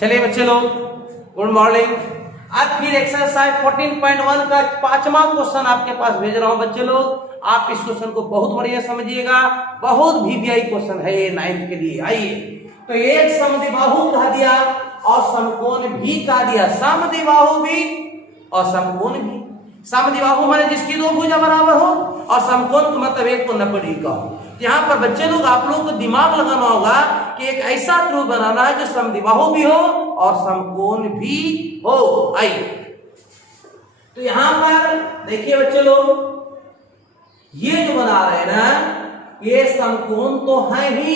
चलिए बच्चे लोग, गुड मॉर्निंग। आज फिर एक्सरसाइज 14.1 का 5वां क्वेश्चन आपके पास भेज रहा हूं बच्चे लोग। आप इस क्वेश्चन को बहुत बढ़िया समझिएगा, बहुत वीवीआई क्वेश्चन है ये 9th के लिए। आइए, तो एक समद्विबाहु कह दिया और समकोण भी कह दिया, समद्विबाहु भी और समकोण भी। समद्विबाहु माने जिसकी दो भुजा बराबर हो, और समकोण का मतलब एक को नपड़ी का हो। यहाँ पर बच्चे लोग आप लोगों को दिमाग लगाना होगा कि एक ऐसा त्रिभुज बनाना है जो समद्विबाहु भी हो और समकोण भी हो। आइए, तो यहां पर देखिए बच्चे लोग, ये जो बना रहे हैं ना, ये समकोण तो है ही,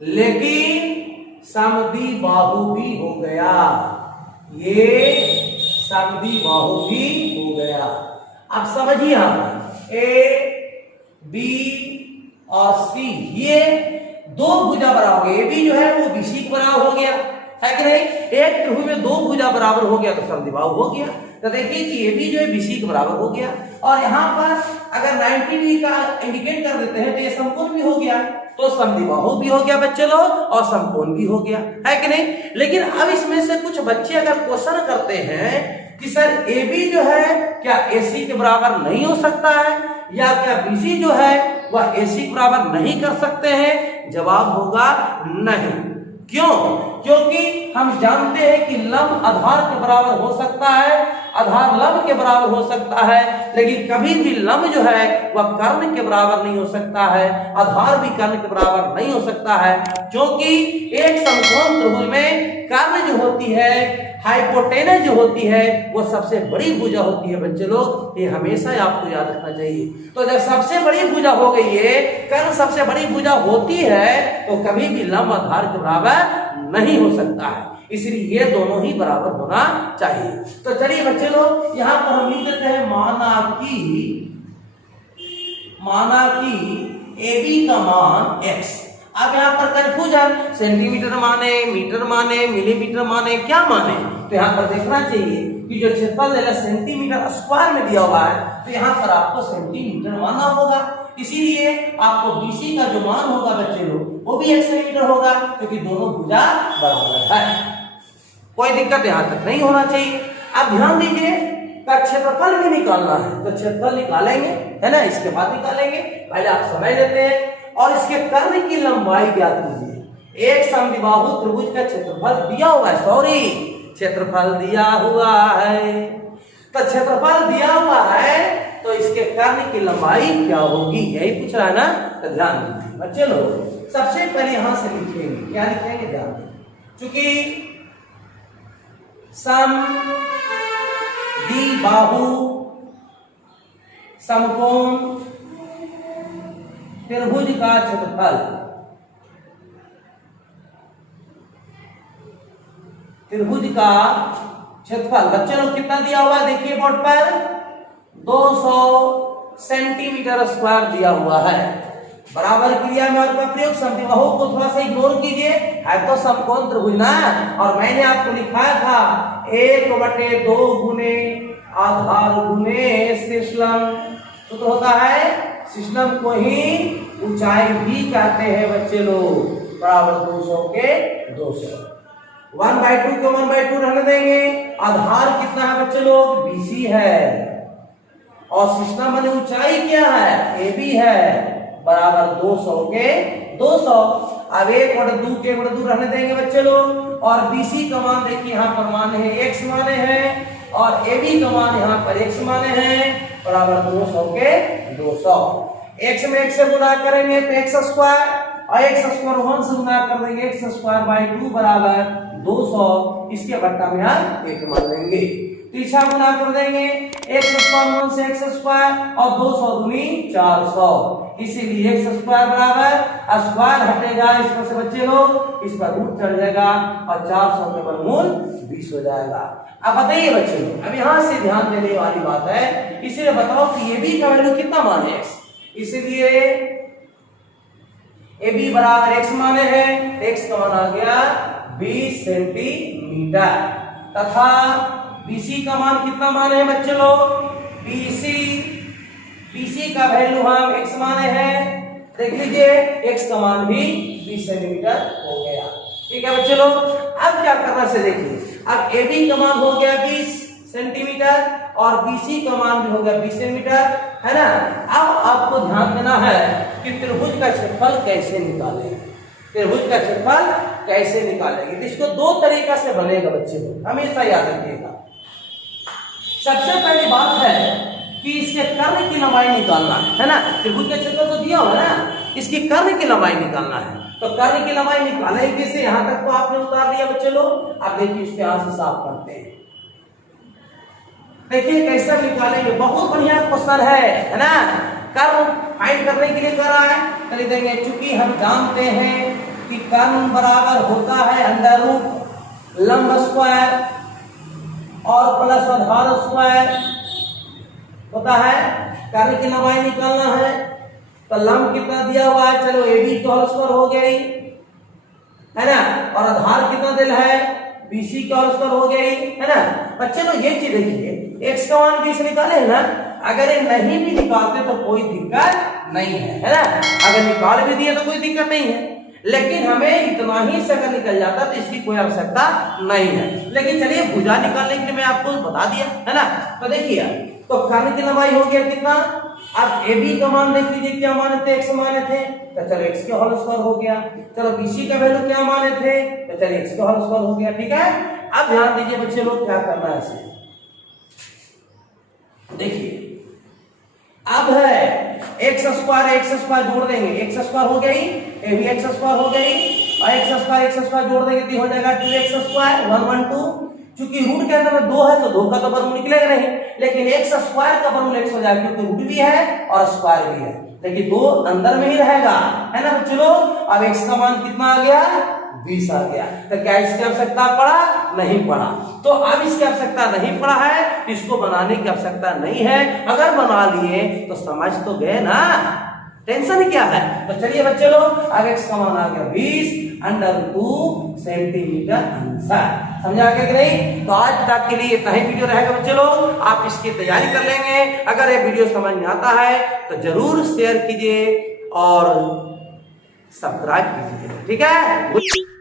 लेकिन समद्विबाहु भी हो गया। ये समद्विबाहु भी हो गया। अब समझिए, यहां पर ए बी और सी, ये दो भुजा बराबर हो गए। ए बी जो है वो बीसी के बराबर हो गया, है कि नहीं? एक त्रिभुज में दो भुजा बराबर हो गया तो समद्विबाहु हो गया। तो देखिए कि ए बी जो है बीसी के बराबर हो गया, और यहाँ पर अगर 90 डिग्री का इंडिकेट कर देते हैं तो ये समकोण भी हो गया, तो समद्विबाहु भी हो गया बच्चे लोग और समकोण भी हो गया, है कि नहीं? लेकिन अब इसमें से कुछ बच्चे अगर क्वेश्चन करते हैं कि सर ए बी जो है क्या AC के बराबर नहीं हो सकता है, या क्या BC जो है वह AC के बराबर नहीं कर सकते हैं? जवाब होगा नहीं। क्यों? क्योंकि हम जानते हैं कि लंब आधार के बराबर हो सकता है, आधार लंब के बराबर हो सकता है, लेकिन कभी भी लंब जो है वह कर्ण के बराबर नहीं हो सकता है, आधार भी कर्ण के बराबर नहीं हो सकता है। क्योंकि एक समकोण त्रिभुज में कर्ण जो होती है, हाइपोटेनस जो होती है, वो सबसे बड़ी भुजा होती है बच्चे लोग, ये हमेशा आपको याद रखना चाहिए। तो जब सबसे बड़ी भुजा हो गई है, कर्ण सबसे बड़ी भुजा होती है, तो कभी भी लंब आधार के बराबर नहीं हो सकता है, इसलिए ये दोनों ही बराबर होना चाहिए। तो चलिए बच्चे लोग, यहां पर हम लिख देते हैं माना कि AB का मान x। अब यहाँ पर कंफ्यूजन, सेंटीमीटर माने, मीटर माने, मिलीमीटर माने, क्या माने? तो यहाँ पर देखना चाहिए कि जो क्षेत्रफल है सेंटीमीटर स्क्वायर में दिया हुआ है, तो यहाँ पर आपको सेंटीमीटर मानना होगा। इसीलिए आपको BC का जो मान होगा बच्चे लोग वो भी 1 सेंटीमीटर होगा, क्योंकि दोनों भुजा बराबर है। कोई दिक्कत यहाँ तक नहीं होना चाहिए। अब ध्यान दीजिए, का क्षेत्रफल भी निकालना है, तो क्षेत्रफल निकालेंगे, है ना, इसके बाद निकालेंगे। पहले आप समझ लेते हैं, और इसके कर्ण की लंबाई ज्ञात कीजिए। एक समद्विबाहु त्रिभुज का क्षेत्रफल दिया हुआ है, सॉरी क्षेत्रफल दिया हुआ है, तो क्षेत्रफल दिया हुआ है, तो इसके कर्ण की लंबाई क्या होगी, यही पूछ रहा है ना। तो ध्यान दीजिए बच्चे लोग, सबसे पहले यहां से लिखेंगे, क्या लिखेंगे, ध्यान दीजिए। चूंकि समद्विबाहु समकोण त्रिभुज का क्षेत्रफल, त्रिभुज का क्षेत्रफल बच्चे लोग कितना दिया हुआ है, देखिए बोर्ड पर 200 सेंटीमीटर स्क्वायर दिया हुआ है। बराबर क्रिया में और का प्रयोग, समद्विबाहु को थोड़ा सा इग्नोर कीजिए, है तो समकोण त्रिभुज ना। और मैंने आपको लिखाया था 1/2 गुने आधार गुने शीर्षलंब, तो होता है शीर्षलंब को ही ऊंचाई भी कहते हैं बच्चे लोग, बराबर 200 के 200। 1/2 को 1/2 रहने देंगे। आधार कितना है बच्चे लोग, BC है, और शीर्षलंब माने ऊंचाई क्या है, AB है, बराबर 200 के 200। अब 1/2 के 1/2 रहने देंगे बच्चे लोग, और BC का मान देखिए यहाँ पर माने है x माने हैं, और AB का मान यहाँ पर x माने हैं, बराबर 200 के 200। x में x से गुणा करेंगे तो x स्क्वायर, और x स्क्वायर 1 से गुणा कर देंगे, x स्क्वायर बाई 2 बराबर 200। इसके बट्टा में हम 1 मान लेंगे, तीसरा गुणा कर देंगे, x स्क्वायर 1 से x स्क्वायर, और 200 दूनी 400, इसीलिए x स्क्वायर बराबर स्क्वायर हटेगा इसमें से बच्चे लोग, इस पर रूट चढ़ जाएगा, और 400 के वर्गमूल 20 हो जाएगा। अब बताइए बच्चे लोग, अब यहाँ से ध्यान देने वाली बात है, इसीलिए बताओ कि AB का वैल्यू कितना माने x, इसलिए AB बराबर x माने हैं, x का मान आ गया 20 सेंटीमीटर, तथा BC का मान कितना माने हैं बच्चे लोग, BC का वैल्यू हम x माने हैं, देख लीजिए x का मान भी 20 सेंटीमीटर हो गया। ठीक है बच्चे लोग। अब क्या करना से देखिए, अब ए बी का मान हो गया 20 सेंटीमीटर और BC का मान भी हो गया 20 सेंटीमीटर, है ना। अब आपको ध्यान देना है कि त्रिभुज का क्षेत्रफल कैसे निकालेंगे, त्रिभुज का क्षेत्रफल कैसे निकालेंगे। तो इसको दो तरीका से बनेगा बच्चे लोग, हमेशा याद रखिएगा। सबसे पहली बात है कि इसके कर्ण की लंबाई निकालना है ना। त्रिभुज का क्षेत्रफल तो दिया हुआ है ना, इसकी कर्ण की लंबाई निकालना है। तो कर्ण की लंबाई निकालेंगे कैसे, यहां तक तो आपने उतार दिया बच्चे लोग। अब देखिए इसके यहां से साफ करते हैं, देखिए कैसे निकालेंगे। बहुत बढ़िया क्वेश्चन है ना। कर्ण फाइंड करने के लिए कर रहा है, कर देंगे। चूंकि हम जानते हैं कि कर्ण बराबर होता है अंडर रूट लंब स्क्वायर और प्लस आधार स्क्वायर होता है। कर्ण की लंबाई निकालना है तो लंब कितना दिया हुआ है, चलो AB का होल स्क्वायर हो गई, है ना। और आधार कितना दिल है, BC का होल स्क्वायर हो गई, है ना। बच्चे लोग ये चीज देखिए, x का मान 20 निकाले है ना। अगर ये नहीं भी निकालते तो कोई दिक्कत नहीं है ना। अगर निकाल भी दिए तो कोई दिक्कत नहीं है, लेकिन हमें इतना ही से अगर निकल जाता तो इसकी कोई आवश्यकता नहीं है। लेकिन चलिए भुजा निकालने के लिए मैं आपको बता दिया, है ना। तो देखिए, तो कर्ण की लंबाई हो गया कितना। अब AB का मान देख लीजिए, क्या माने थे, x माने थे, तो चलो x के होल स्क्वायर हो गया। चलो BC का वैल्यू क्या माने थे, तो चलिए x के होल स्क्वायर हो गया। ठीक है, अब ध्यान दीजिए बच्चे लोग क्या करना है इसे। देखिए अब है x स्क्वायर जोड़ देंगे, x स्क्वायर हो गई, ये भी x स्क्वायर हो गई, और x स्क्वायर जोड़ देंगे तो हो जाएगा 2x स्क्वायर 112। चूंकि रूट के अंदर में 2 है तो 2 का तो वर्गमूल निकलेगा नहीं, लेकिन x स्क्वायर का वर्गमूल x हो जाएगा, क्योंकि रूट भी है और स्क्वायर भी है, लेकिन 2 अंदर में ही रहेगा, है ना बच्चों लोग। अब x का मान कितना आ गया, 20 आ गया। तो क्या इसकी आवश्यकता पड़ा, नहीं पड़ा। तो अब इसकी आवश्यकता नहीं पड़ा है, इसको बनाने की आवश्यकता नहीं है। अगर बना लिए तो समझ तो गए ना, टेंशन क्या है। तो चलिए बच्चे लोग, अब x का मान आ गया 20/2 सेंटीमीटर आंसर। समझा गया कि नहीं। तो आज तक के लिए इतना ही वीडियो रहेगा बच्चे लोग, आप इसकी तैयारी कर लेंगे। अगर ये वीडियो समझ में आता है तो जरूर शेयर कीजिए और सब्सक्राइब कीजिए, ठीक है।